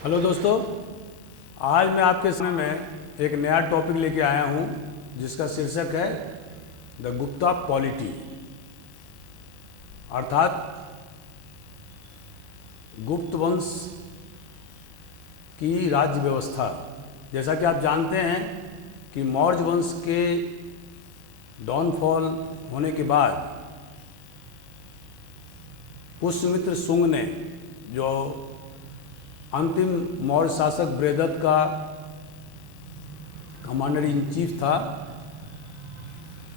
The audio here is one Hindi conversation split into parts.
हेलो दोस्तों, आज मैं आपके सामने में एक नया टॉपिक लेके आया हूँ जिसका शीर्षक है द गुप्ता पॉलिटी, अर्थात गुप्त वंश की राज्य व्यवस्था। जैसा कि आप जानते हैं कि मौर्य वंश के डाउनफॉल होने के बाद पुष्यमित्र शुंग ने, जो अंतिम मौर्य शासक बृहदत्त का कमांडर इन चीफ था,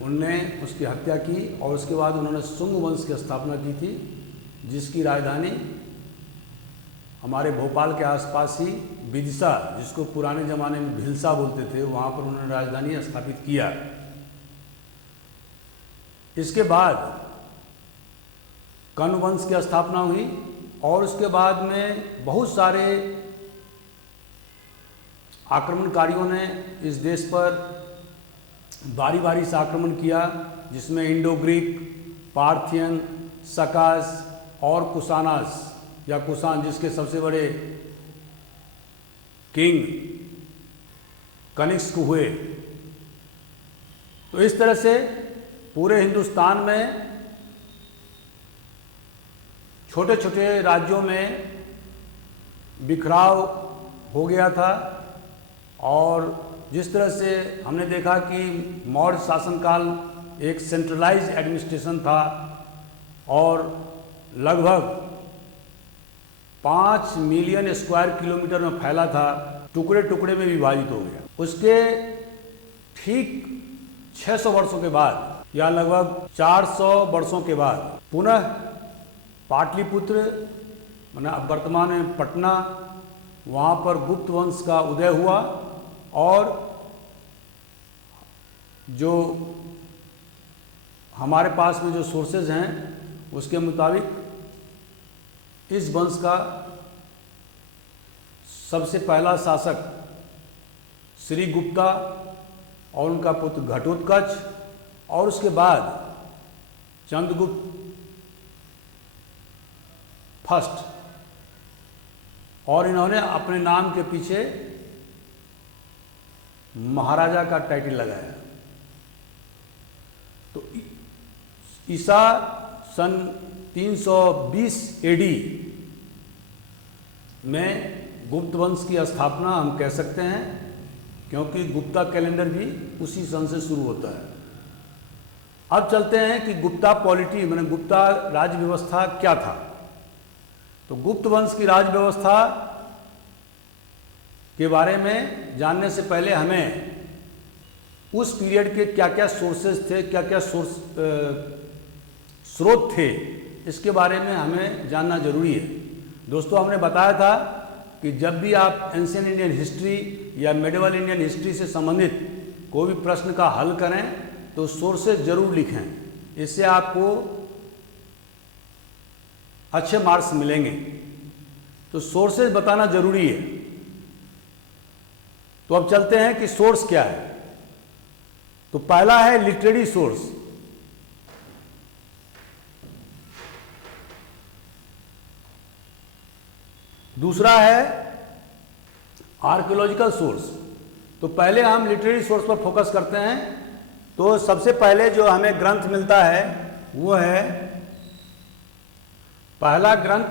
उनने उसकी हत्या की और उसके बाद उन्होंने शुंग वंश की स्थापना की थी, जिसकी राजधानी हमारे भोपाल के आसपास ही विदिशा, जिसको पुराने ज़माने में भिलसा बोलते थे, वहाँ पर उन्होंने राजधानी स्थापित किया। इसके बाद कण्व वंश की स्थापना हुई और उसके बाद में बहुत सारे आक्रमणकारियों ने इस देश पर बारी बारी से आक्रमण किया, जिसमें इंडो ग्रीक, पार्थियन, सकास और कुशानास या कुशान, जिसके सबसे बड़े किंग कनिष्क हुए। तो इस तरह से पूरे हिंदुस्तान में छोटे छोटे राज्यों में बिखराव हो गया था। और जिस तरह से हमने देखा कि मौर्य शासनकाल एक सेंट्रलाइज्ड एडमिनिस्ट्रेशन था और लगभग 5 मिलियन स्क्वायर किलोमीटर में फैला था, टुकड़े टुकड़े में विभाजित हो गया। उसके ठीक 600 वर्षों के बाद या लगभग 400 वर्षों के बाद पुनः पाटलिपुत्र, माने वर्तमान में पटना, वहाँ पर गुप्त वंश का उदय हुआ और जो हमारे पास में जो सोर्सेज हैं उसके मुताबिक इस वंश का सबसे पहला शासक श्री गुप्ता और उनका पुत्र घटोत्कच और उसके बाद चंद्रगुप्त फर्स्ट, और इन्होंने अपने नाम के पीछे महाराजा का टाइटल लगाया। तो ईसा सन 320 एडी में गुप्त वंश की स्थापना हम कह सकते हैं, क्योंकि गुप्ता कैलेंडर भी उसी सन से शुरू होता है। अब चलते हैं कि गुप्ता पॉलिटी माने गुप्ता राज्य व्यवस्था क्या था। तो गुप्त वंश की राज व्यवस्था के बारे में जानने से पहले हमें उस पीरियड के क्या क्या सोर्सेज थे, क्या क्या स्रोत थे, इसके बारे में हमें जानना जरूरी है। दोस्तों, हमने बताया था कि जब भी आप एंशिएंट इंडियन हिस्ट्री या मेडिवल इंडियन हिस्ट्री से संबंधित कोई भी प्रश्न का हल करें तो सोर्सेज जरूर लिखें, इससे आपको अच्छे मार्क्स मिलेंगे। तो सोर्सेज बताना जरूरी है। तो अब चलते हैं कि सोर्स क्या है। तो पहला है लिटरेरी सोर्स, दूसरा है आर्कियोलॉजिकल सोर्स। तो पहले हम लिटरेरी सोर्स पर फोकस करते हैं। तो सबसे पहले जो हमें ग्रंथ मिलता है वो है, पहला ग्रंथ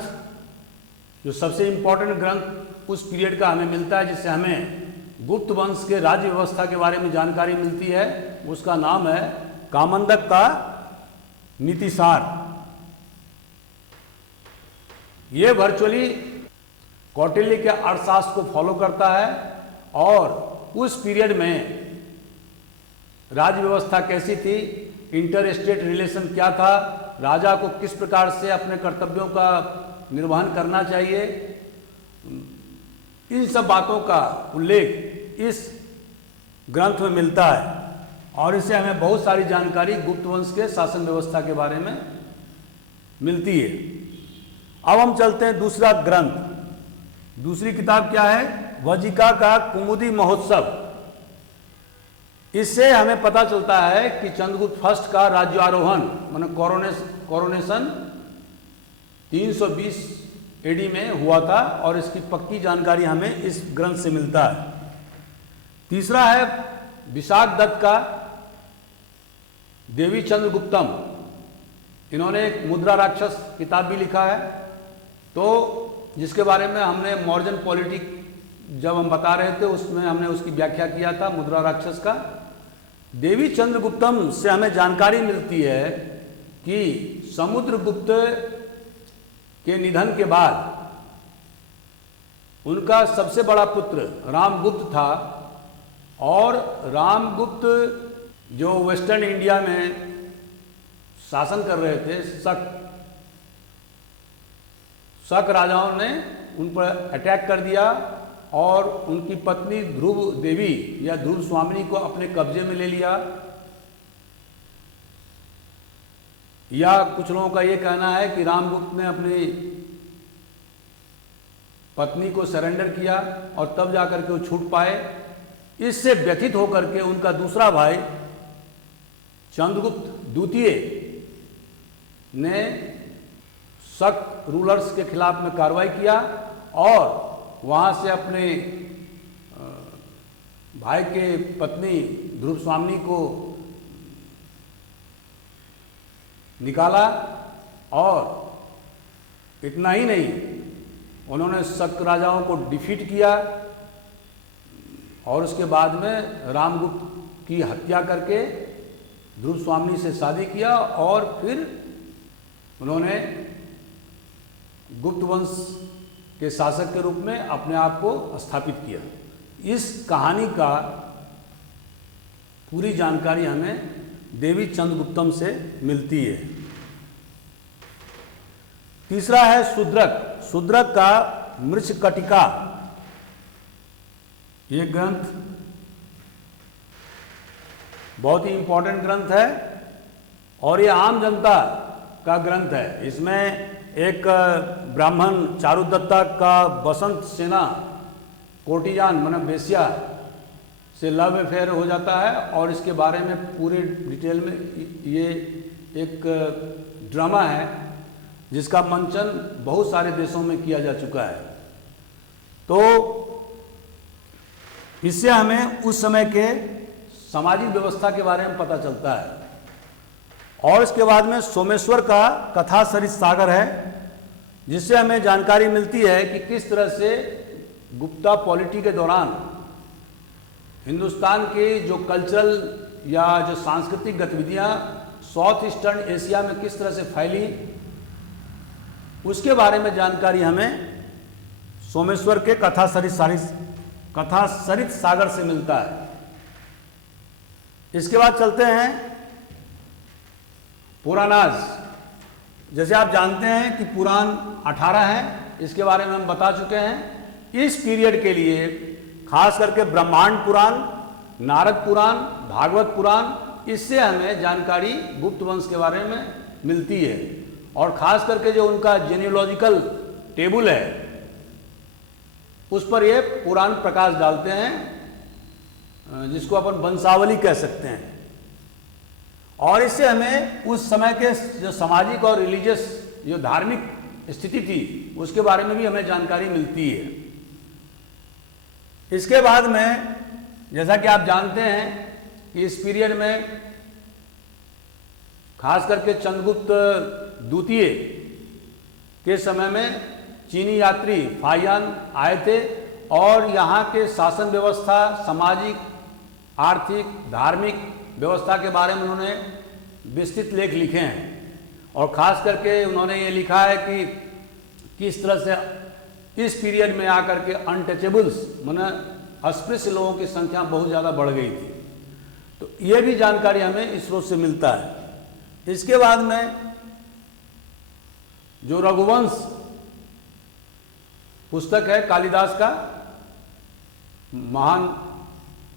जो सबसे इंपॉर्टेंट ग्रंथ उस पीरियड का हमें मिलता है, जिससे हमें गुप्त वंश के राज्य व्यवस्था के बारे में जानकारी मिलती है, उसका नाम है कामंडक का नीतिसार। ये वर्चुअली कौटिल्य के अर्थशास्त्र को फॉलो करता है और उस पीरियड में राज्य व्यवस्था कैसी थी, इंटर स्टेट रिलेशन क्या था, राजा को किस प्रकार से अपने कर्तव्यों का निर्वहन करना चाहिए, इन सब बातों का उल्लेख इस ग्रंथ में मिलता है और इससे हमें बहुत सारी जानकारी गुप्त वंश के शासन व्यवस्था के बारे में मिलती है। अब हम चलते हैं दूसरा ग्रंथ। दूसरी किताब क्या है? वजिका का कुमुदी महोत्सव। इससे हमें पता चलता है कि चंद्रगुप्त फर्स्ट का राज्यारोहण माने कोरोनेशन 320 एडी में हुआ था और इसकी पक्की जानकारी हमें इस ग्रंथ से मिलता है। तीसरा है विशाख दत्त का देवी चंद्रगुप्तम। इन्होंने एक मुद्रा राक्षस किताब भी लिखा है, तो जिसके बारे में हमने मॉडर्न पॉलिटिक जब हम बता रहे थे उसमें हमने उसकी व्याख्या किया था मुद्रा राक्षस का। देवी चंद्रगुप्तम से हमें जानकारी मिलती है कि समुद्रगुप्त के निधन के बाद उनका सबसे बड़ा पुत्र रामगुप्त था, और रामगुप्त जो वेस्टर्न इंडिया में शासन कर रहे थे, शक राजाओं ने उन पर अटैक कर दिया और उनकी पत्नी ध्रुव देवी या ध्रुव स्वामिनी को अपने कब्जे में ले लिया। या कुछ लोगों का ये कहना है कि रामगुप्त ने अपनी पत्नी को सरेंडर किया और तब जाकर के वो छूट पाए। इससे व्यथित होकर के उनका दूसरा भाई चंद्रगुप्त द्वितीय ने शक रूलर्स के खिलाफ में कार्रवाई किया और वहाँ से अपने भाई के पत्नी ध्रुव स्वामिनी को निकाला। और इतना ही नहीं, उन्होंने शक राजाओं को डिफीट किया और उसके बाद में रामगुप्त की हत्या करके ध्रुव स्वामिनी से शादी किया और फिर उन्होंने गुप्त वंश के शासक के रूप में अपने आप को स्थापित किया। इस कहानी का पूरी जानकारी हमें देवी चंद्रगुप्तम से मिलती है। तीसरा है शूद्रक। शूद्रक का मृच्छकटिका, ये ग्रंथ बहुत ही इंपॉर्टेंट ग्रंथ है और ये आम जनता का ग्रंथ है। इसमें एक ब्राह्मण चारुदत्ता का बसंत सेना कोर्टिजान मतलब बेस्या से लव अफेयर हो जाता है और इसके बारे में पूरे डिटेल में ये एक ड्रामा है जिसका मंचन बहुत सारे देशों में किया जा चुका है। तो इससे हमें उस समय के सामाजिक व्यवस्था के बारे में पता चलता है। और इसके बाद में सोमेश्वर का कथा सरित सागर है, जिससे हमें जानकारी मिलती है कि किस तरह से गुप्ता पॉलिटी के दौरान हिंदुस्तान के जो कल्चरल या जो सांस्कृतिक गतिविधियां साउथ ईस्टर्न एशिया में किस तरह से फैली, उसके बारे में जानकारी हमें सोमेश्वर के कथा सरित सागर से मिलता है। इसके बाद चलते हैं पुराणाज। जैसे आप जानते हैं कि पुराण 18 हैं, इसके बारे में हम बता चुके हैं। इस पीरियड के लिए खास करके ब्रह्मांड पुराण, नारद पुराण, भागवत पुराण, इससे हमें जानकारी गुप्त वंश के बारे में मिलती है। और खास करके जो उनका जेनियोलॉजिकल टेबल है उस पर ये पुराण प्रकाश डालते हैं, जिसको अपन वंशावली कह सकते हैं। और इससे हमें उस समय के जो सामाजिक और रिलीजियस जो धार्मिक स्थिति थी उसके बारे में भी हमें जानकारी मिलती है। इसके बाद में जैसा कि आप जानते हैं कि इस पीरियड में खास करके चंद्रगुप्त द्वितीय के समय में चीनी यात्री फाहियान आए थे और यहाँ के शासन व्यवस्था, सामाजिक, आर्थिक, धार्मिक व्यवस्था के बारे में उन्होंने विस्तृत लेख लिखे हैं। और ख़ास करके उन्होंने ये लिखा है कि किस तरह से इस पीरियड में आकर के अनटचेबल्स माने अस्पृश्य लोगों की संख्या बहुत ज़्यादा बढ़ गई थी। तो ये भी जानकारी हमें इस स्रोत से मिलता है। इसके बाद में जो रघुवंश पुस्तक है कालिदास का, महान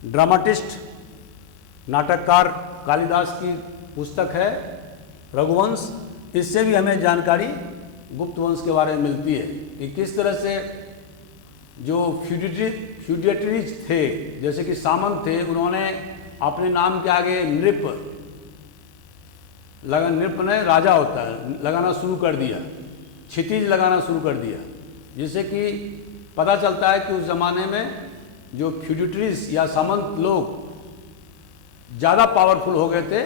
ड्रामाटिस्ट नाटककार कालिदास की पुस्तक है रघुवंश। इससे भी हमें जानकारी गुप्त वंश के बारे में मिलती है कि किस तरह से जो फ्यूडेटरीज थे, जैसे कि सामंत थे, उन्होंने अपने नाम के आगे नृप ने राजा होता है लगाना शुरू कर दिया, क्षितिज लगाना शुरू कर दिया। जिससे कि पता चलता है कि उस ज़माने में जो फ्यूडिटरीज या सामंत लोग ज़्यादा पावरफुल हो गए थे।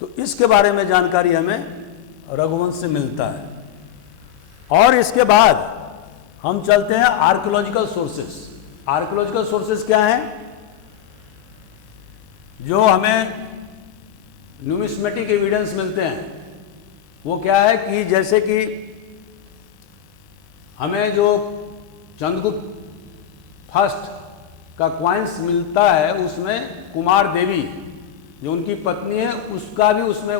तो इसके बारे में जानकारी हमें रघुवंश से मिलता है। और इसके बाद हम चलते हैं आर्कियोलॉजिकल सोर्सेस। आर्कियोलॉजिकल सोर्सेस क्या हैं? जो हमें न्यूमिस्मेटिक एविडेंस मिलते हैं वो क्या है कि जैसे कि हमें जो चंद्रगुप्त फर्स्ट का क्वाइंस मिलता है उसमें कुमार देवी जो उनकी पत्नी है उसका भी उसमें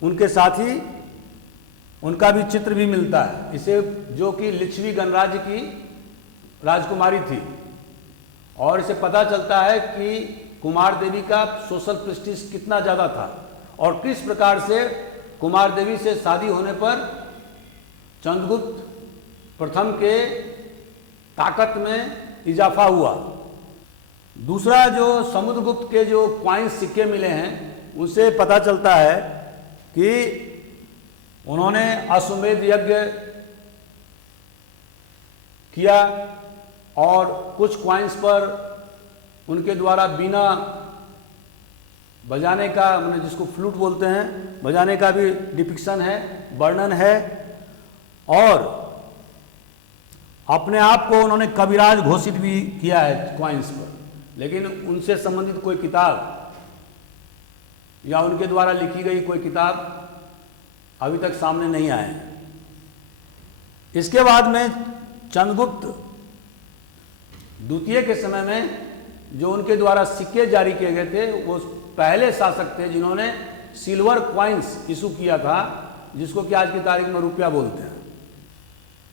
उनके साथ ही उनका भी चित्र भी मिलता है, इसे जो कि लिच्छवी गणराज्य की राजकुमारी थी। और इसे पता चलता है कि कुमार देवी का सोशल प्रेस्टीज कितना ज़्यादा था और किस प्रकार से कुमार देवी से शादी होने पर चंद्रगुप्त प्रथम के ताकत में इजाफा हुआ। दूसरा, जो समुद्रगुप्त के जो क्वाइंस सिक्के मिले हैं उनसे पता चलता है कि उन्होंने अश्वमेध यज्ञ किया और कुछ क्वाइंस पर उनके द्वारा बीना बजाने का, मैंने जिसको फ्लूट बोलते हैं, बजाने का भी डिपिक्शन है, वर्णन है। और अपने आप को उन्होंने कविराज घोषित भी किया है क्वाइंस पर, लेकिन उनसे संबंधित कोई किताब या उनके द्वारा लिखी गई कोई किताब अभी तक सामने नहीं आए हैं। इसके बाद में चंद्रगुप्त द्वितीय के समय में जो उनके द्वारा सिक्के जारी किए गए थे वो पहले शासक थे जिन्होंने सिल्वर क्वाइंस इशू किया था, जिसको कि आज की तारीख में रुपया बोलते हैं।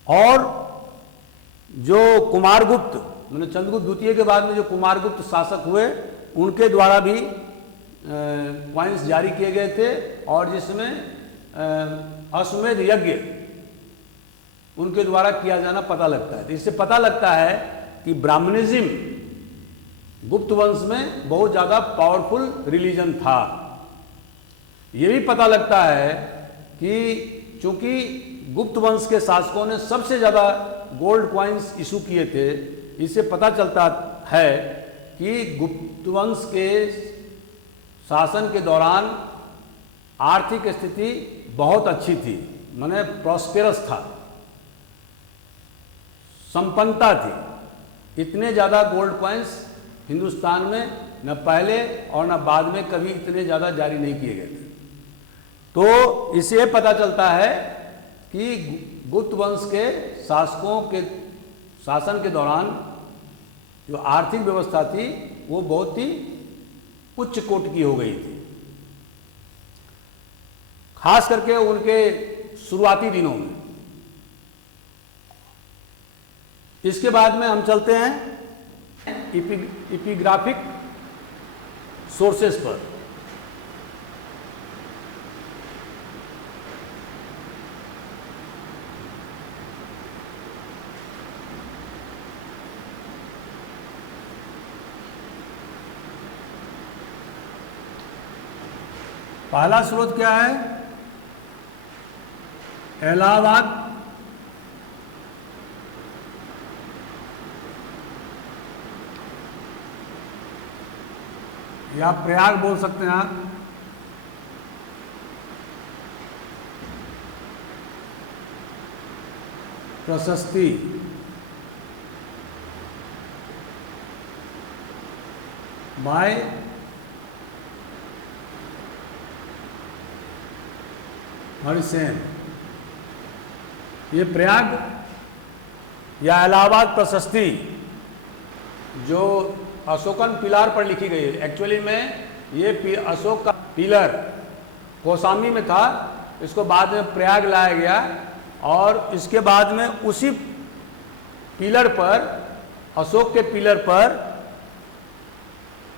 और जो कुमारगुप्त, मैंने चंद्रगुप्त द्वितीय के बाद में जो कुमारगुप्त शासक हुए उनके द्वारा भी क्वाइंस जारी किए गए थे और जिसमें अश्वमेध यज्ञ उनके द्वारा किया जाना पता लगता है। तो इससे पता लगता है कि ब्राह्मणिज्म गुप्त वंश में बहुत ज़्यादा पावरफुल रिलीजन था। ये भी पता लगता है कि चूंकि गुप्त वंश के शासकों ने सबसे ज़्यादा गोल्ड क्वाइंस इशू किए थे, इससे पता चलता है कि गुप्त वंश के शासन के दौरान आर्थिक स्थिति बहुत अच्छी थी, माने प्रॉस्पेरस था, संपन्नता थी। इतने ज़्यादा गोल्ड कॉइन्स हिंदुस्तान में न पहले और न बाद में कभी इतने ज़्यादा जारी नहीं किए गए थे। तो इससे पता चलता है कि गुप्त वंश के शासकों के शासन के दौरान जो आर्थिक व्यवस्था थी वो बहुत ही उच्च कोटि की हो गई थी, खास करके उनके शुरुआती दिनों में। इसके बाद में हम चलते हैं एपिग्राफिक सोर्सेस पर। पहला स्रोत क्या है? इलाहाबाद या प्रयाग बोल सकते हैं आप। प्रशस्ति बाय हरिसेन। ये प्रयाग या इलाहाबाद प्रशस्ति जो अशोकन पिलार पर लिखी गई है, एक्चुअली में ये अशोक का पिलर कौशाम्बी में था, इसको बाद में प्रयाग लाया गया और इसके बाद में उसी पिलर पर, अशोक के पिलर पर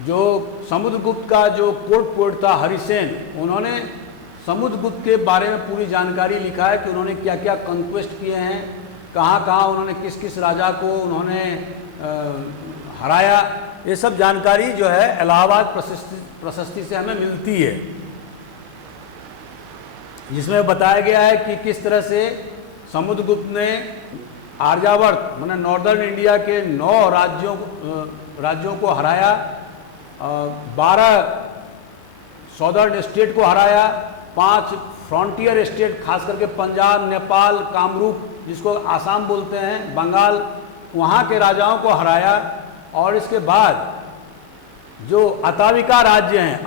जो समुद्रगुप्त का जो कोर्ट पोएट था हरिसेन, उन्होंने समुद्रगुप्त के बारे में पूरी जानकारी लिखा है कि उन्होंने क्या क्या कंक्वेस्ट किए हैं, कहाँ कहाँ उन्होंने किस किस राजा को उन्होंने हराया। ये सब जानकारी जो है इलाहाबाद प्रशस्ति से हमें मिलती है, जिसमें बताया गया है कि किस तरह से समुद्रगुप्त ने आर्यावर्त माने नॉर्दर्न इंडिया के 9 राज्यों को हराया, 12 सॉदर्न स्टेट को हराया, 5 फ्रंटियर स्टेट खास करके पंजाब, नेपाल, कामरूप जिसको आसाम बोलते हैं, बंगाल, वहाँ के राजाओं को हराया। और इसके बाद जो अताविका राज्य हैं,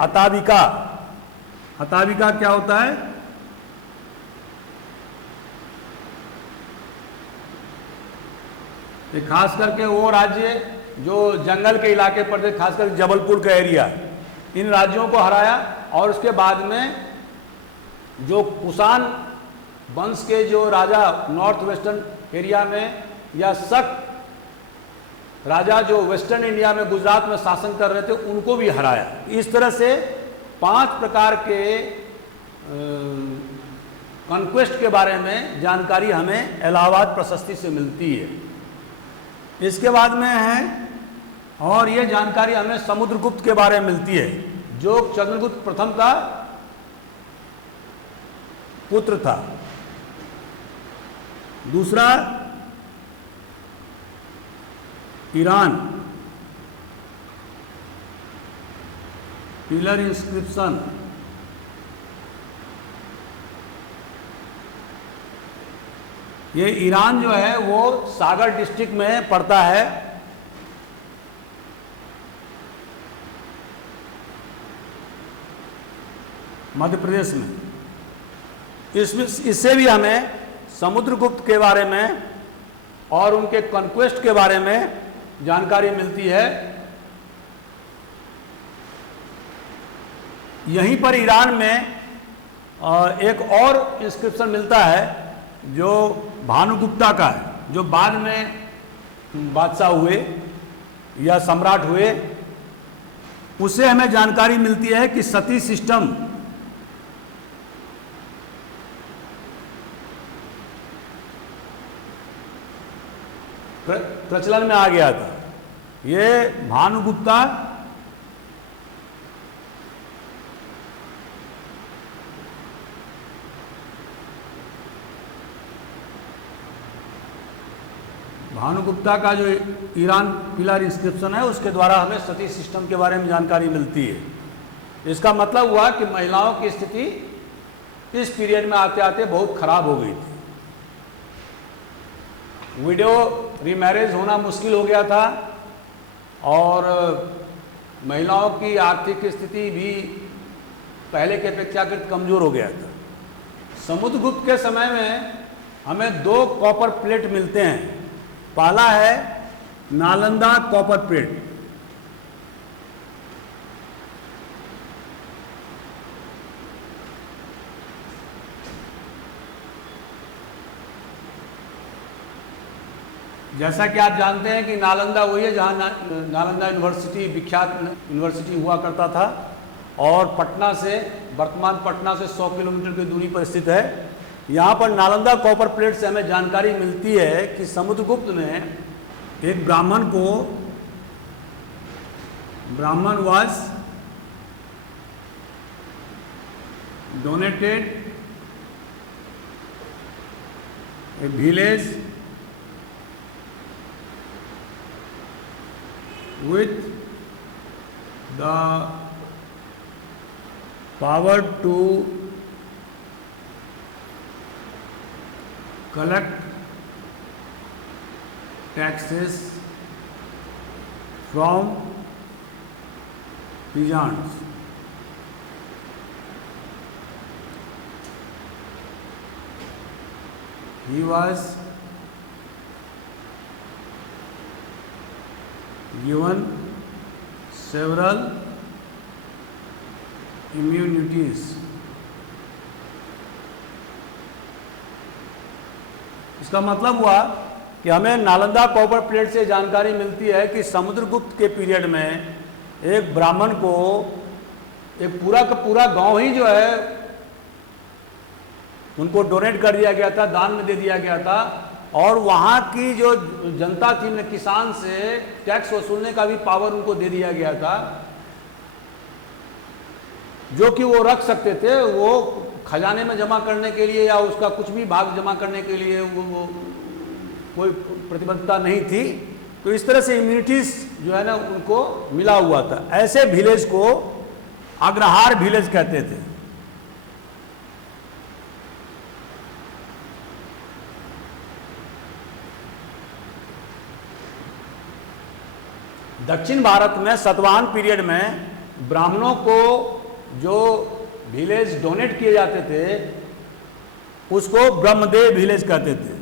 अताविका क्या होता है? ये खास करके वो राज्य जो जंगल के इलाके पर थे, खास करके जबलपुर का एरिया, इन राज्यों को हराया। और उसके बाद में जो कुषाण वंश के जो राजा नॉर्थ वेस्टर्न एरिया में, या शक राजा जो वेस्टर्न इंडिया में गुजरात में शासन कर रहे थे, उनको भी हराया। इस तरह से 5 प्रकार के कॉन्क्वेस्ट के बारे में जानकारी हमें इलाहाबाद प्रशस्ति से मिलती है। इसके बाद में है, और ये जानकारी हमें समुद्रगुप्त के बारे में मिलती है, जो चंद्रगुप्त प्रथम का पुत्र था। दूसरा ईरान, पिलर इंस्क्रिप्शन, ये ईरान जो है वो सागर डिस्ट्रिक्ट में पड़ता है। मध्य प्रदेश में। इससे भी हमें समुद्रगुप्त के बारे में और उनके कॉन्क्वेस्ट के बारे में जानकारी मिलती है। यहीं पर ईरान में एक और इंस्क्रिप्शन मिलता है जो भानुगुप्ता का है, जो बाद में बादशाह हुए या सम्राट हुए। उससे हमें जानकारी मिलती है कि सती सिस्टम प्रचलन में आ गया था। ये भानुगुप्ता का जो ईरान पिलर इंस्क्रिप्शन है, उसके द्वारा हमें सती सिस्टम के बारे में जानकारी मिलती है। इसका मतलब हुआ कि महिलाओं की स्थिति इस पीरियड में आते आते बहुत खराब हो गई थी। विडो रीमैरिज होना मुश्किल हो गया था और महिलाओं की आर्थिक स्थिति भी पहले के अपेक्षाकृत कमजोर हो गया था। समुद्रगुप्त के समय में हमें 2 कॉपर प्लेट मिलते हैं। पहला है नालंदा कॉपर प्लेट, जैसा कि आप जानते हैं कि नालंदा वही है जहाँ नालंदा यूनिवर्सिटी विख्यात यूनिवर्सिटी हुआ करता था, और पटना से, वर्तमान पटना से 100 किलोमीटर की दूरी पर स्थित है। यहाँ पर नालंदा कॉपर प्लेट से हमें जानकारी मिलती है कि समुद्रगुप्त ने एक ब्राह्मण was donated A village with the power to collect taxes from peasants. He was given several immunities. इसका मतलब हुआ कि हमें नालंदा कॉपर प्लेट से जानकारी मिलती है कि समुद्रगुप्त के पीरियड में एक ब्राह्मण को एक पूरा का पूरा गांव ही जो है उनको डोनेट कर दिया गया था, दान में दे दिया गया था, और वहाँ की जो जनता थी ने किसान से टैक्स वसूलने का भी पावर उनको दे दिया गया था, जो कि वो रख सकते थे। वो खजाने में जमा करने के लिए या उसका कुछ भी भाग जमा करने के लिए वो कोई प्रतिबद्धता नहीं थी। तो इस तरह से इम्यूनिटीज जो है ना उनको मिला हुआ था। ऐसे विलेज को अग्रहार विलेज कहते थे। दक्षिण भारत में सतवाहन पीरियड में ब्राह्मणों को जो विलेज डोनेट किए जाते थे उसको ब्रह्मदेव विलेज कहते थे।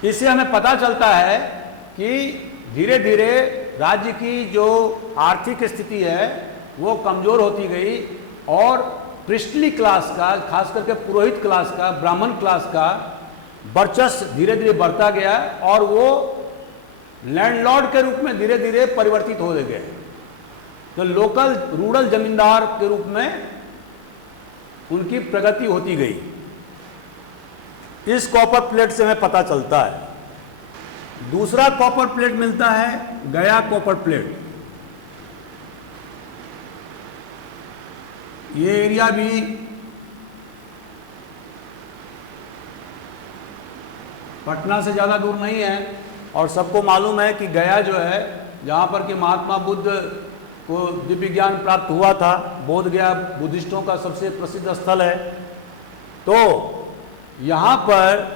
इससे हमें पता चलता है कि धीरे धीरे राज्य की जो आर्थिक स्थिति है वो कमजोर होती गई और प्रिस्टली क्लास का, खास करके पुरोहित क्लास का, ब्राह्मण क्लास का वर्चस्व धीरे धीरे बढ़ता गया और वो लैंडलॉर्ड के रूप में धीरे धीरे परिवर्तित हो गए। तो लोकल रूरल जमींदार के रूप में उनकी प्रगति होती गई। इस कॉपर प्लेट से हमें पता चलता है। दूसरा कॉपर प्लेट मिलता है गया कॉपर प्लेट। ये एरिया भी पटना से ज़्यादा दूर नहीं है और सबको मालूम है कि गया जो है जहाँ पर कि महात्मा बुद्ध को दिव्य ज्ञान प्राप्त हुआ था, बोध गया बुद्धिस्टों का सबसे प्रसिद्ध स्थल है। तो यहाँ पर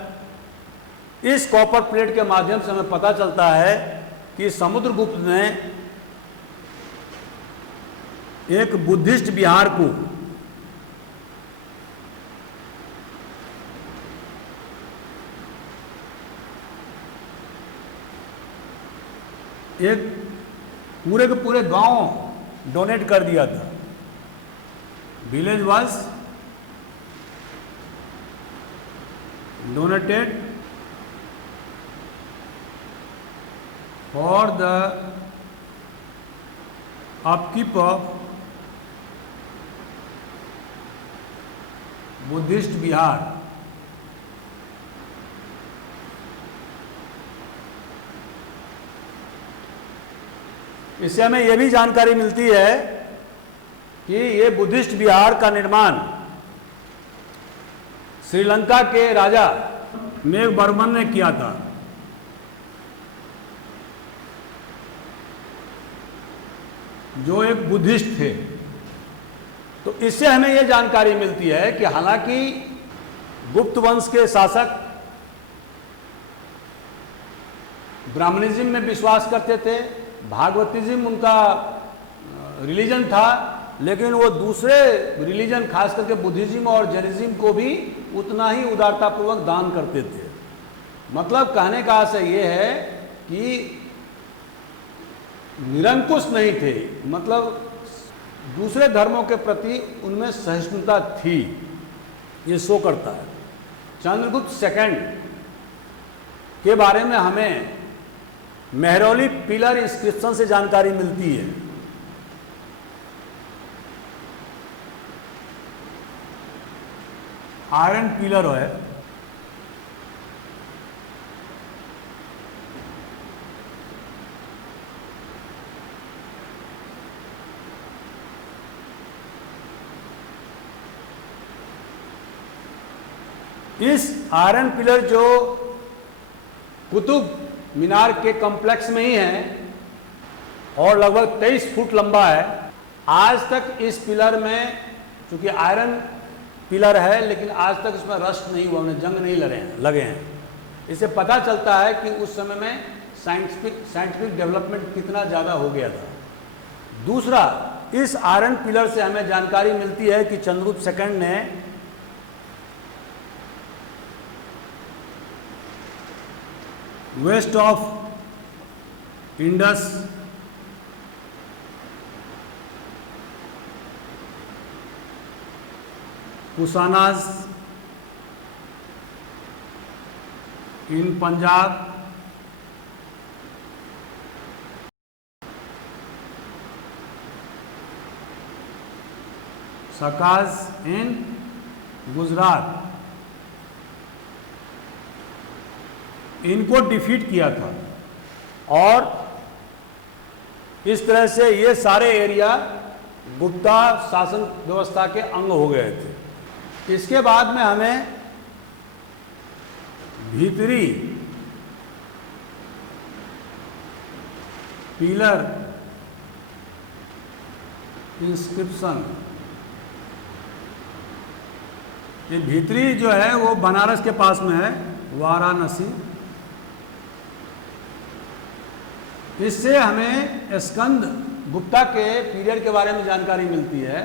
इस कॉपर प्लेट के माध्यम से हमें पता चलता है कि समुद्रगुप्त ने एक बुद्धिस्ट विहार को एक पूरे के पूरे गांव डोनेट कर दिया था। Village was donated for the upkeep of Buddhist vihar. इससे हमें यह भी जानकारी मिलती है कि ये बुद्धिस्ट विहार का निर्माण श्रीलंका के राजा मेघवर्मन ने किया था। जो एक बुद्धिस्ट थे। तो इससे हमें यह जानकारी मिलती है कि हालांकि गुप्त वंश के शासक ब्राह्मणिज्म में विश्वास करते थे, भागवतिज्म उनका रिलीजन था, लेकिन वो दूसरे रिलीजन खास करके बुद्धिज्म और जैनिज्म को भी उतना ही उदारतापूर्वक दान करते थे। मतलब कहने का आशय ये है कि निरंकुश नहीं थे, मतलब दूसरे धर्मों के प्रति उनमें सहिष्णुता थी। ये शो करता है। चंद्रगुप्त सेकंड के बारे में हमें मेहरौली पिलर इंस्क्रिप्शन से जानकारी मिलती है। आयरन पिलर है। इस आयरन पिलर जो कुतुब मीनार के कॉम्प्लेक्स में ही है और लगभग 23 फुट लंबा है। आज तक इस पिलर में, चूंकि आयरन पिलर है, लेकिन आज तक इसमें रस्ट नहीं हुआ, उन्हें जंग नहीं लगे हैं। इससे पता चलता है कि उस समय में साइंटिफिक डेवलपमेंट कितना ज़्यादा हो गया था। दूसरा, इस आयरन पिलर से हमें जानकारी मिलती है कि चंद्रगुप्त सेकंड ने वेस्ट ऑफ इंडस कुसानाज इन पंजाब, सकाज इन गुजरात इनको डिफीट किया था और इस तरह से ये सारे एरिया गुप्ता शासन व्यवस्था के अंग हो गए थे। इसके बाद में हमें भीतरी पिलर इंस्क्रिप्शन, ये भीतरी जो है वो बनारस के पास में है, वाराणसी। इससे हमें स्कंद गुप्ता के पीरियड के बारे में जानकारी मिलती है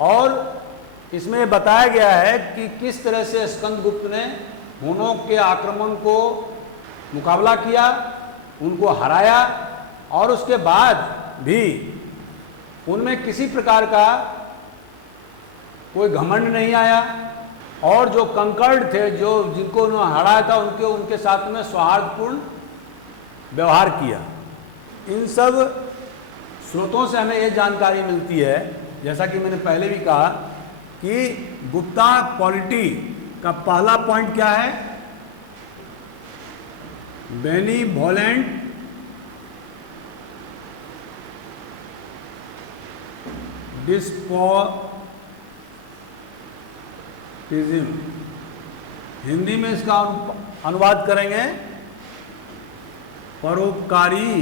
और इसमें बताया गया है कि किस तरह से स्कंदगुप्त ने हुनों के आक्रमण को मुकाबला किया, उनको हराया और उसके बाद भी उनमें किसी प्रकार का कोई घमंड नहीं आया और जो कंकर्ड थे, जो जिनको उन्होंने हराया था, उनके साथ में सौहार्दपूर्ण व्यवहार किया। इन सब स्रोतों से हमें ये जानकारी मिलती है, जैसा कि मैंने पहले भी कहा, कि गुप्ता पॉलिटी का पहला पॉइंट क्या है, बेनिवोलेंट डिस्पोटिज्म। हिंदी में इसका अनुवाद करेंगे परोपकारी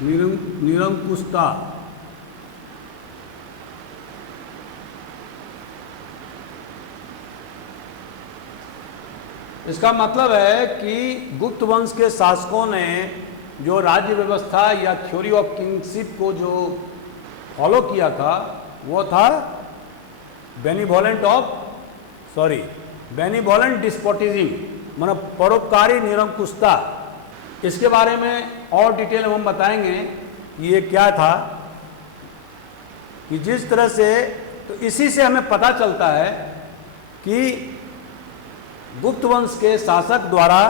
निरंकुशता। इसका मतलब है कि गुप्त वंश के शासकों ने जो राज्य व्यवस्था या थ्योरी ऑफ किंगशिप को जो फॉलो किया था वो था बेनिवोलेंट डिस्पोटिज्म, मतलब परोपकारी निरंकुशता। इसके बारे में और डिटेल में हम बताएंगे कि ये क्या था, कि जिस तरह से, तो इसी से हमें पता चलता है कि गुप्त वंश के शासक द्वारा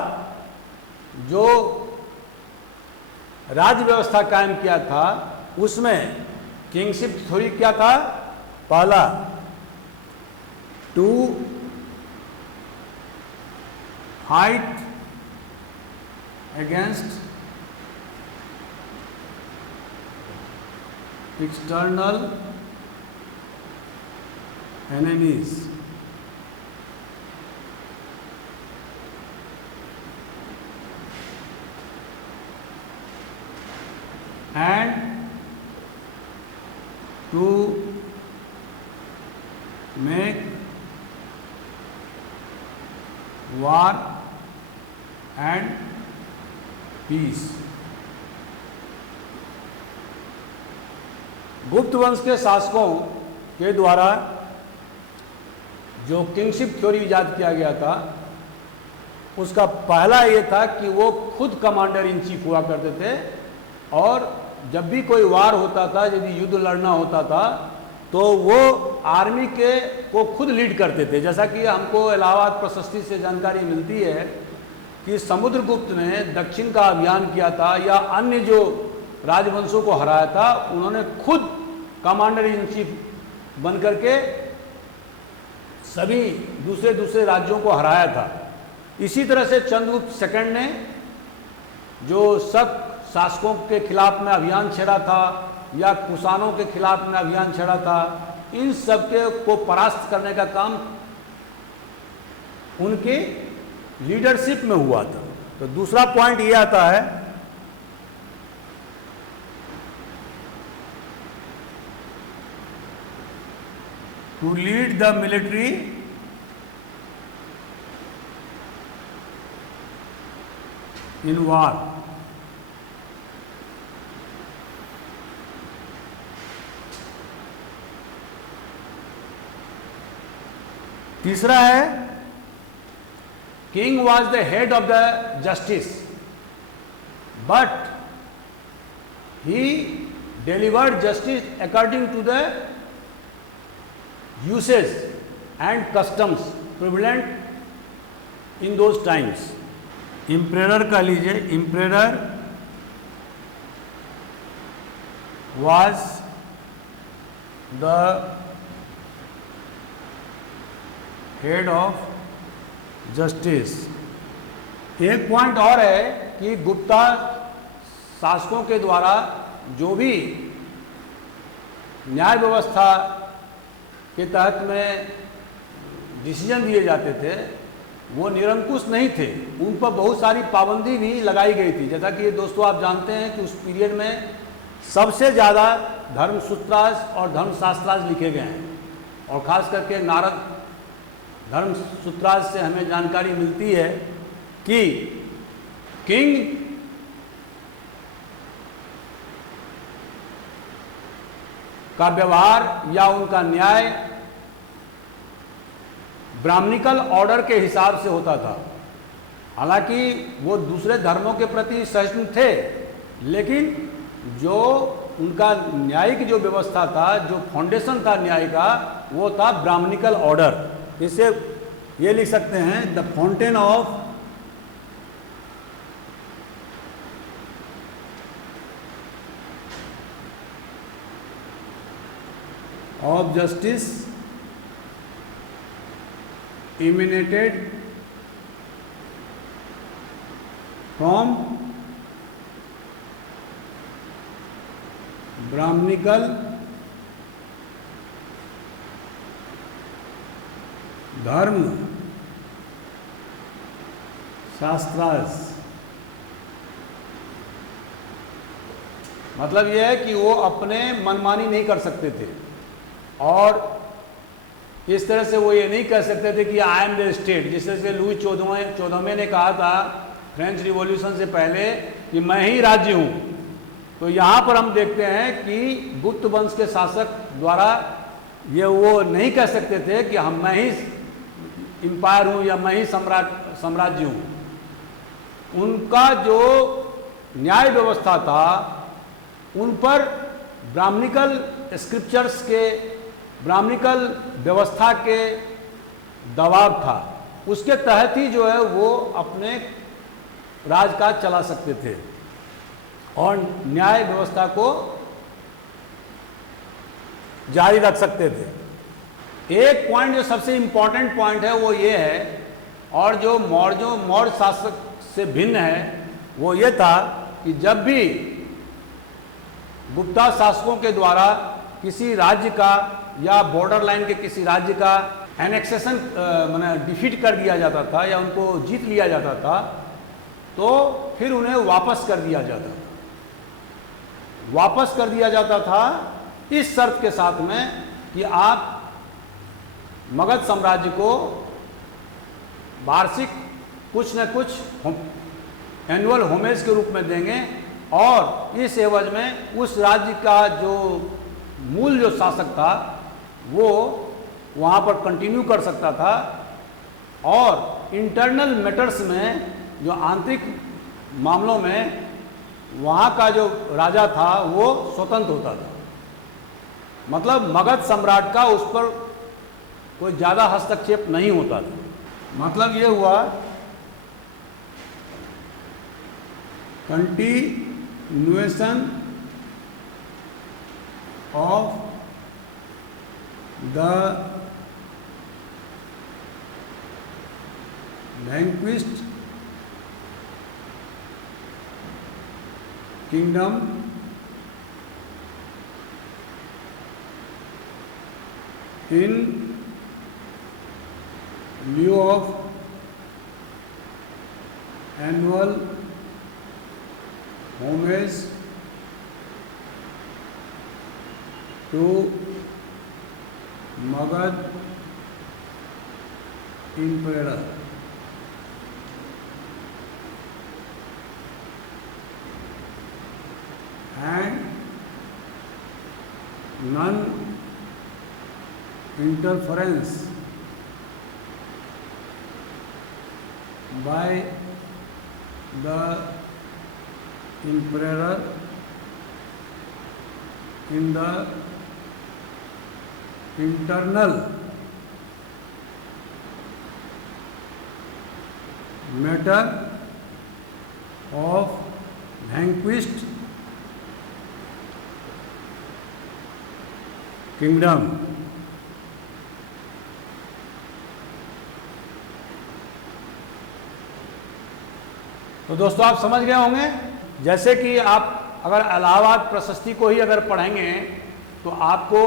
जो राज्य व्यवस्था कायम किया था उसमें किंगशिप थ्योरी क्या था, पहला to fight against external enemies, and to make war and peace। गुप्त वंश के शासकों के द्वारा जो किंगशिप थ्योरी इजाद किया गया था उसका पहला ये था कि वो खुद कमांडर इन चीफ हुआ करते थे और जब भी कोई वार होता था, यदि युद्ध लड़ना होता था तो वो आर्मी को खुद लीड करते थे। जैसा कि हमको इलाहाबाद प्रशस्ति से जानकारी मिलती है कि समुद्रगुप्त ने दक्षिण का अभियान किया था या अन्य जो राजवंशों को हराया था, उन्होंने खुद कमांडर इन चीफ बन करके सभी दूसरे राज्यों को हराया था। इसी तरह से चंद्रगुप्त सेकंड ने जो शक शासकों के खिलाफ में अभियान छेड़ा था या कुषाणों के खिलाफ में अभियान छेड़ा था, इन सबके को परास्त करने का काम उनके लीडरशिप में हुआ था। तो दूसरा पॉइंट ये आता है to lead the military in war. तीसरा है king was the head of the justice but he delivered justice according to the usage and customs prevalent in those times. Emperor का लीजिए, emperor was the head of justice. एक पॉइंट और है कि गुप्ता शासकों के द्वारा जो भी न्याय व्यवस्था के तहत में डिसीजन दिए जाते थे वो निरंकुश नहीं थे, उन पर बहुत सारी पाबंदी भी लगाई गई थी। जैसा कि दोस्तों आप जानते हैं कि उस पीरियड में सबसे ज़्यादा धर्मसूत्राज और धर्मशास्त्राज लिखे गए हैं, और ख़ास करके नारद धर्मसूत्राज से हमें जानकारी मिलती है कि किंग का व्यवहार या उनका न्याय ब्राह्मणिकल ऑर्डर के हिसाब से होता था। हालांकि वो दूसरे धर्मों के प्रति सहिष्णु थे, लेकिन जो उनका न्यायिक जो व्यवस्था था, जो फाउंडेशन था न्याय का, वो था ब्राह्मणिकल ऑर्डर। इसे ये लिख सकते हैं the fountain of justice emanated from Brahminical धर्म शास्त्रास। मतलब यह है कि वो अपने मनमानी नहीं कर सकते थे, और इस तरह से वो ये नहीं कह सकते थे कि आई एम द स्टेट, जिस तरह से लुई 14वें ने कहा था फ्रेंच रिवॉल्यूशन से पहले कि मैं ही राज्य हूँ। तो यहाँ पर हम देखते हैं कि गुप्त वंश के शासक द्वारा ये वो नहीं कह सकते थे कि मैं ही एम्पायर हूँ या मैं ही साम्राज्य हूँ। उनका जो न्याय व्यवस्था था उन पर ब्राह्मणिकल स्क्रिप्चर्स के, ब्राह्मणिकल व्यवस्था के दबाव था। उसके तहत ही जो है वो अपने राजकाज चला सकते थे और न्याय व्यवस्था को जारी रख सकते थे। एक पॉइंट जो सबसे इंपॉर्टेंट पॉइंट है वो ये है, और जो मौर्य शासक से भिन्न है, वो ये था कि जब भी गुप्ता शासकों के द्वारा किसी राज्य का या बॉर्डर लाइन के किसी राज्य का एनेक्सेशन माने डिफीट कर दिया जाता था या उनको जीत लिया जाता था, तो फिर उन्हें वापस कर दिया जाता था। वापस कर दिया जाता था इस शर्त के साथ में कि आप मगध साम्राज्य को वार्षिक कुछ न कुछ एनुअल होमेज के रूप में देंगे, और इस एवज में उस राज्य का जो मूल जो शासक था वो वहाँ पर कंटिन्यू कर सकता था, और इंटरनल मैटर्स में, जो आंतरिक मामलों में, वहाँ का जो राजा था वो स्वतंत्र होता था। मतलब मगध सम्राट का उस पर कोई ज़्यादा हस्तक्षेप नहीं होता था। मतलब ये हुआ continuation of the vanquished kingdom in lieu of annual homage to Magad emperor. And non-interference by the emperor in the internal matter of vanquished kingdom। तो दोस्तों आप समझ गए होंगे, जैसे कि आप अगर इलाहाबाद प्रशस्ति को ही अगर पढ़ेंगे तो आपको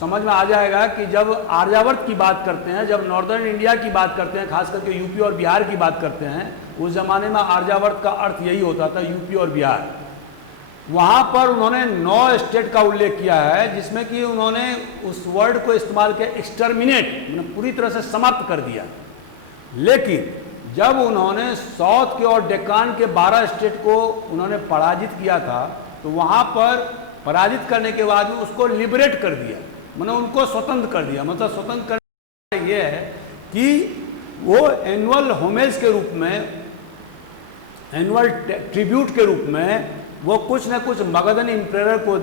समझ में आ जाएगा कि जब आर्यावर्त की बात करते हैं, जब नॉर्दर्न इंडिया की बात करते हैं, खास करके यूपी और बिहार की बात करते हैं, उस ज़माने में आर्यावर्त का अर्थ यही होता था, यूपी और बिहार। वहाँ पर उन्होंने 9 स्टेट का उल्लेख किया है, जिसमें कि उन्होंने उस वर्ड को इस्तेमाल किया एक्सटर्मिनेट, मतलब पूरी तरह से समाप्त कर दिया। लेकिन जब उन्होंने साउथ के और डेक्कान के 12 स्टेट को उन्होंने पराजित किया था, तो वहाँ पर पराजित करने के बाद में उसको लिबरेट कर दिया, मतलब उनको स्वतंत्र कर दिया। मतलब स्वतंत्र करने ये है कि वो एनुअल होमेज के रूप में, एनुअल ट्रिब्यूट के रूप में वो कुछ न कुछ मगधन इंपरेटर को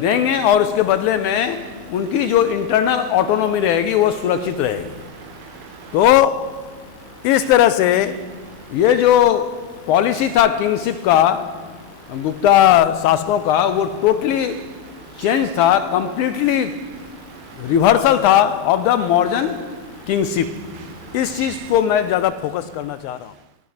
देंगे और उसके बदले में उनकी जो इंटरनल ऑटोनॉमी रहेगी वो सुरक्षित रहेगी। तो इस तरह से ये जो पॉलिसी था किंगशिप का, गुप्ता शासकों का, वो टोटली चेंज था, कंप्लीटली रिवर्सल था ऑफ द मॉडर्न किंगशिप। इस चीज़ को मैं ज़्यादा फोकस करना चाह रहा हूँ।